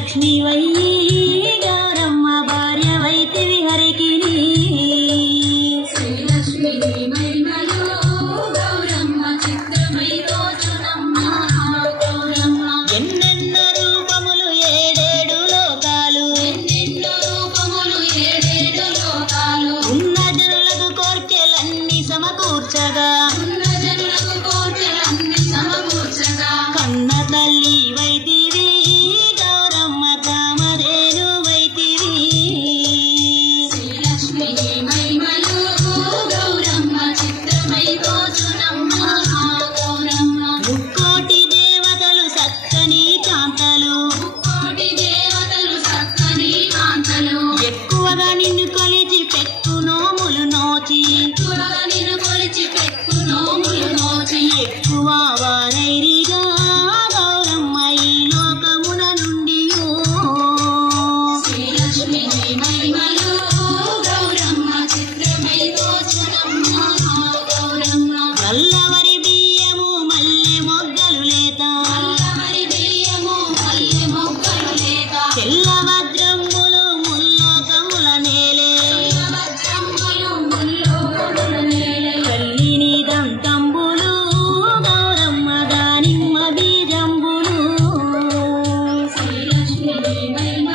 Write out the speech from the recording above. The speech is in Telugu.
శ్రీలక్ష్మి వయ్యి గౌరమ్మ భార్య వైతివి హరికి శ్రీలక్ష్మి మహిమలు గౌరమ్మ చిత్రమై తోచునమ్మ గౌరమ్మ ఎన్నెన్నో రూపములు ఏడేడు లోకాలు ఎన్నెన్నో రూపములు ఏడేడు లోకాలు ఉన్న జనులకు కోర్కెలన్నీ సమకూర్చగా ఉన్న జనులకు కోర్కెలన్నీ సమకూర్చగా కన్న తల్లి వైతివి గౌరమ్మ కామధేను వైతివి శ్రీలక్ష్మి మహిమలు గౌరమ్మ చిత్రమై తోచునమ్మ గౌరమ్మ ముక్కోటి దేవతలు సక్కని కాంతలు ముక్కోటి దేవతలు సక్కని కాంతలు ఎక్కువగా నిన్ను కొలిచి పెట్టు నోములు నోచి ఎక్కువగా నిన్ను కొలిచి పెట్టు నోములు నోచి ఎక్కువ వారైరిగా గౌరమ్మ ఈ లోకమున నుండి శ్రీలక్ష్మి మహిమలు గౌరమ్మ చిత్రమై తోచునమ్మ గౌరమ్మ నల్లవరి బియ్యము మల్లె మొగ్గలు లేత నల్లవరి బియ్యము మల్లె మొగ్గలు లేత తెల్ల వజ్రములు ముల్లోకముల నేలే వజ్రములు ముల్లోకముల నేలే తల్లిని దంతంబులు గౌరమ్మ దానిమ్మ బీజంబులు శ్రీలక్ష్మి మహిమ